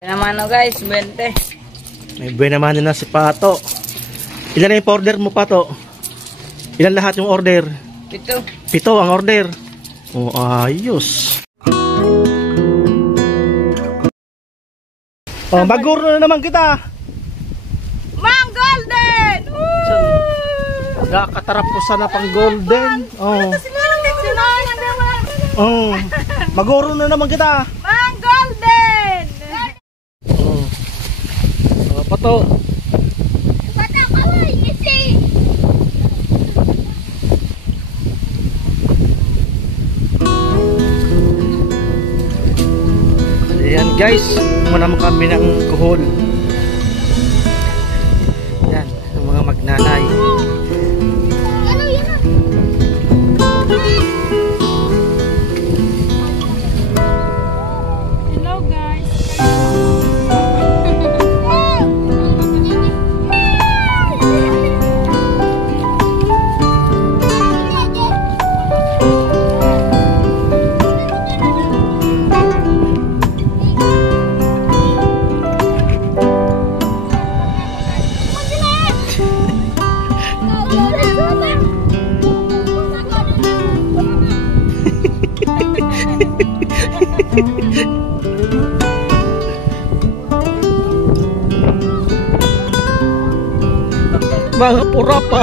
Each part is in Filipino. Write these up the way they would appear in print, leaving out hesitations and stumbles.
Naman o guys, 20. May buwan naman na si Pato. Ilan na yung order mo, Pato? Ilan lahat yung order? 7. 7 ang order. Oh, ayos. Oh, maguro na naman kita. Mang Golden! Katarap ko sana pang golden. Oh. Oh. Maguro na naman kita. Mang Golden! Oh. Oh, Pato. Bata ka ba? Ngisi! Ayan guys, muna kami ng kuhol. Yan, ang mga magnanay. Hello guys. Mga pura pa.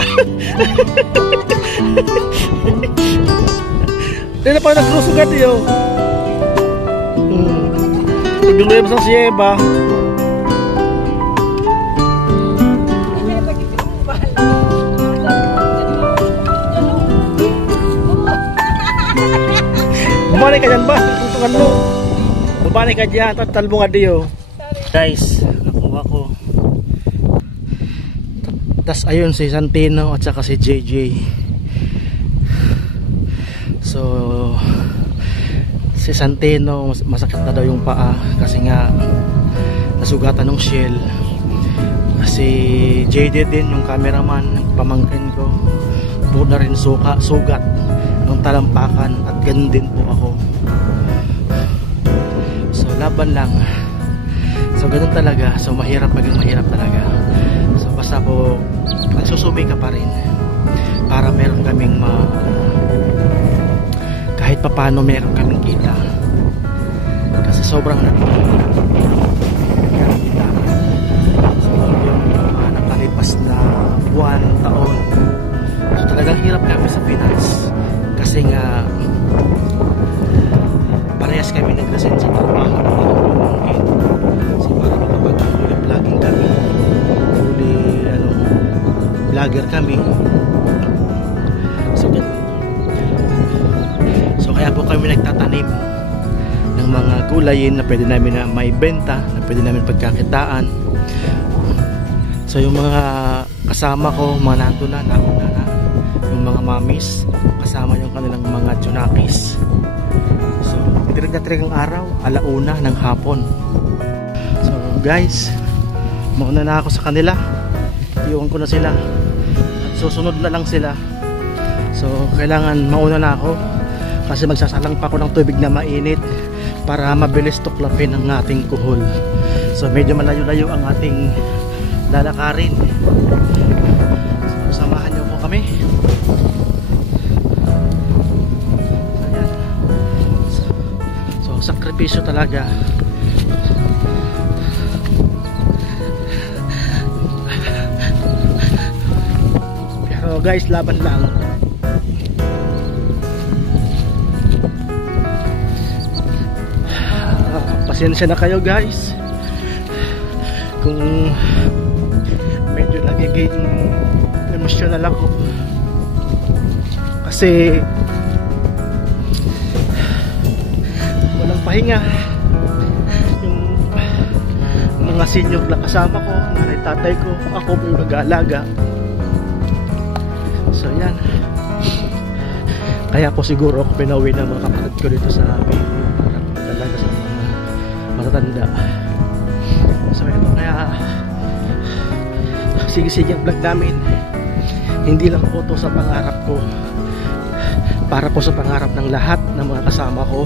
Hindi na pa naglusugat yun. Pagduloy mo sa siyeba. Bumalik ka dyan ba? Tuntungan mo. Bumalik ka dyan. Talbong nga diyo. Guys, nakuha ko. Tas ayun si Santino at saka si JJ. So si Santino masakit na daw yung paa kasi nga nasugatan ng shell. Si JJ din yung cameraman, pamangkin ko, puro na rin sugat ng talampakan at ganun din po ako. So laban lang. So ganun talaga. So mahirap maging mahirap talaga. So basta po nagsusumi ka pa rin para meron kaming kahit papano meron kaming kita kasi sobrang so yung nakalipas na buwan, taon, so talagang hirap kami sa finance kasi nga parehas kami nag-resign sa trabaho kasi para makapag-vlogging kami vlogger kami. So kaya po kami nagtatanim ng mga gulayin na pwede namin na may benta, na pwede namin pagkakitaan. So yung mga kasama ko, mga nandun na, yung mga mamis, kasama yung kanilang mga junakis. So tirig na tirig ang araw, 1:00 ng hapon. So guys, mauna na ako sa kanila. Iwan ko na sila. Susunod na lang sila. So kailangan mauna na ako kasi magsasalang pa ako ng tubig na mainit para mabilis tuklapin ang ating kuhol. So medyo malayo-layo ang ating lalakarin. So samahan niyo po kami. Ayan. So sakripisyo talaga. So guys, laban lang. Pasensya na kayo guys kung medyo nagiging emotional ako kasi walang pahinga yung mga senior na kasama ko, nanay tatay ko, ako yung nag-aalaga. So yan. Kaya po siguro ako pinauwi ng mga kapatid ko dito sa amin para talaga sa mga matatanda. So ito kaya sige-sige ang vlog namin. Hindi lang po to sa pangarap ko, para po sa pangarap ng lahat ng mga kasama ko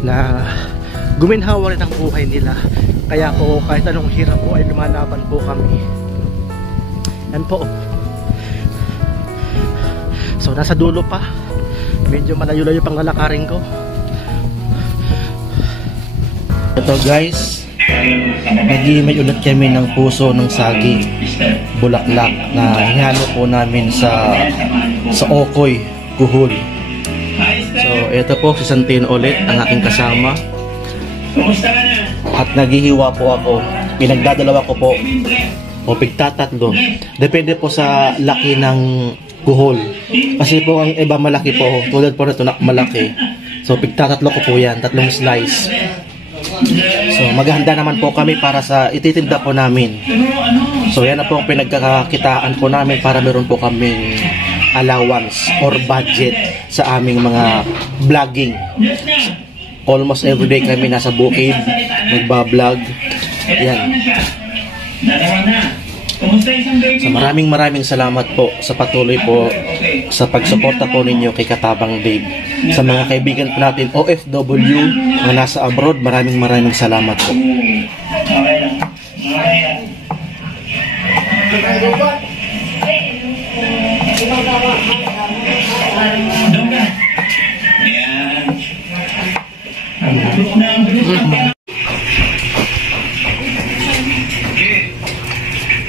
na guminhawa rin ang buhay nila. Kaya po kahit anong hirap po ay lumalaban po kami. Yan po. So nasa dulo pa. Medyo malayo-layo pang lalakarin ko. Ito guys, nag-iimay ulit kami ng puso ng saging bulaklak na hinalo po namin sa okoy, kuhol. So ito po si Santino ulit ang aking kasama. At naghihiwa po ako. Pinagdadalawa ko po o pigtatatlo. Depende po sa laki ng kuhol. Kasi po ang iba malaki po. Tulad po nito malaki. So pigtatatlo ko po yan. 3 slice. So maghahanda naman po kami para sa ititinda po namin. So yan na po ang pinagkakakitaan po namin para meron po kaming allowance or budget sa aming mga vlogging. Almost everyday kami nasa bukid, nagbablog. Yan. So maraming salamat po sa patuloy po sa pagsuporta po ninyo kay Katabang Dave. Sa mga kaibigan po natin OFW na nasa abroad, maraming salamat po.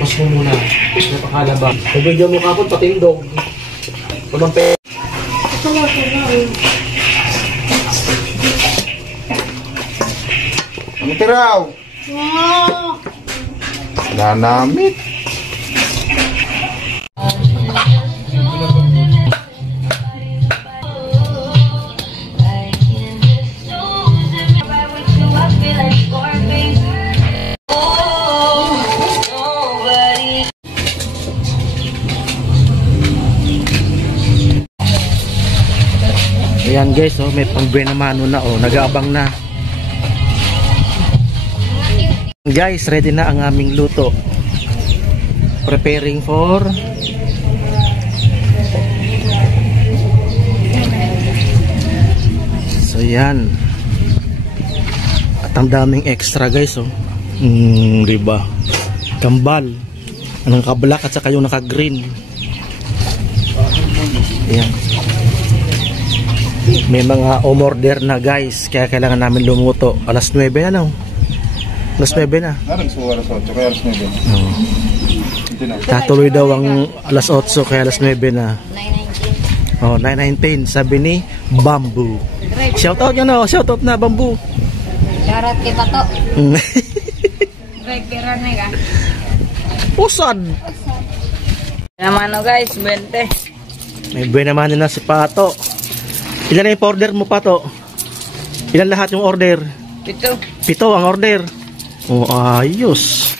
Pos mo muna. Napakalabang. Nabigyan mo kapon patindog. Pumampe. Ang tiraw. Nanamit. Ayan guys, oh, may pang-buenamano na, oh, nag-aabang na. Guys, ready na ang aming luto. Preparing for so yan. At ang daming extra guys, oh. Diba? Kambal. Anong ka-black at saka yung naka-green. Ayan. May mga umorder na guys, kaya kailangan namin lumuto. Alas 9 na, no? Alas 9 na. Alas 8, kaya alas 9. Tatuloy daw ang alas 8, kaya alas 9 na. 9:19. Oh, 9:19, sabi ni Bamboo. Shoutout nyo na, shoutout na Bamboo. Darat kay Pato. Greg pera na ka. Usad. Naman guys, 20. May buenamano na si Pato. Ilan na yung order mo, Pato? Ilan lahat yung order? 7. 7 ang order. Oh, ayos.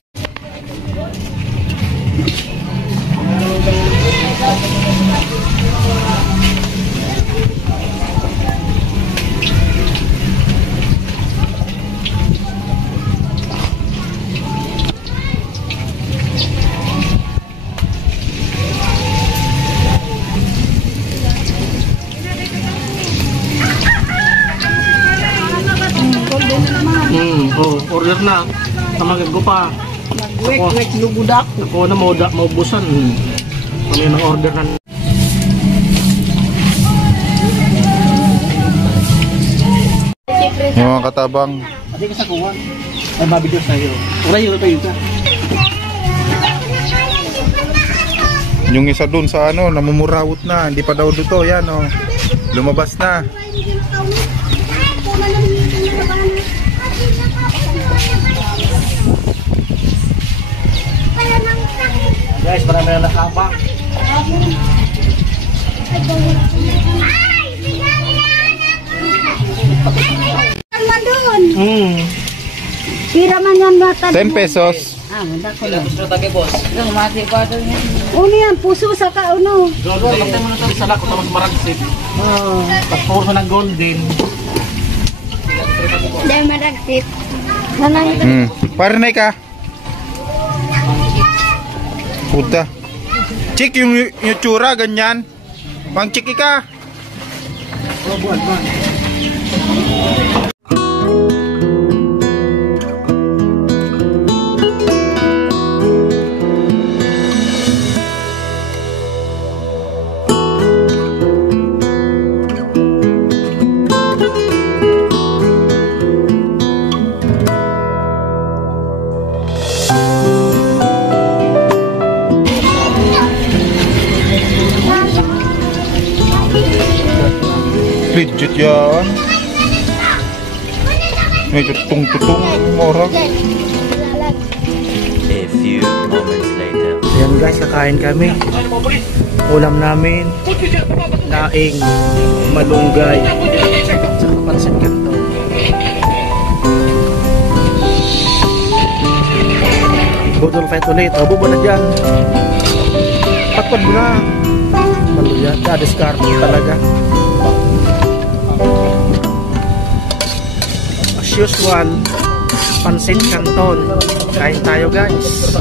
Oh, order na. Tamagag ko pa. Wek lugudak. Ako na maubusan. Kami ng order na. Yung mga katabang. Hindi ka sa kuwan. Ay, mabigyan sa'yo. Urayo tayo ka. Yung isa dun sa ano, namumurawot na. Hindi pa daw dito. Yan o. Lumabas na. Guys, marami na nakabang. Pira man yan bata. 10 pesos. Ah, manda ko lang. Puso tage boss. Yung mati pa daw niya. Uno yan, puso sa kauno. Doon, mo na ito sa lako tapos maragsip. Oh. Pagpuro ng golden. Dahil maragsip. Nanay. Pare na ka. Puta. Chik yung tsura ganyan. Pang chiki ka. Oh, buwan. Legit yan. Medyo tutong-tutong morag. A few moments later. Ayan guys, kakain kami. Ulam namin, laing, malunggay, saka pansit kanton. Budol fight ulit. O, bubo na dyan. Patpad mo na. Maluya, ka-discard talaga. As usual, pansit kanton. Kain tayo guys.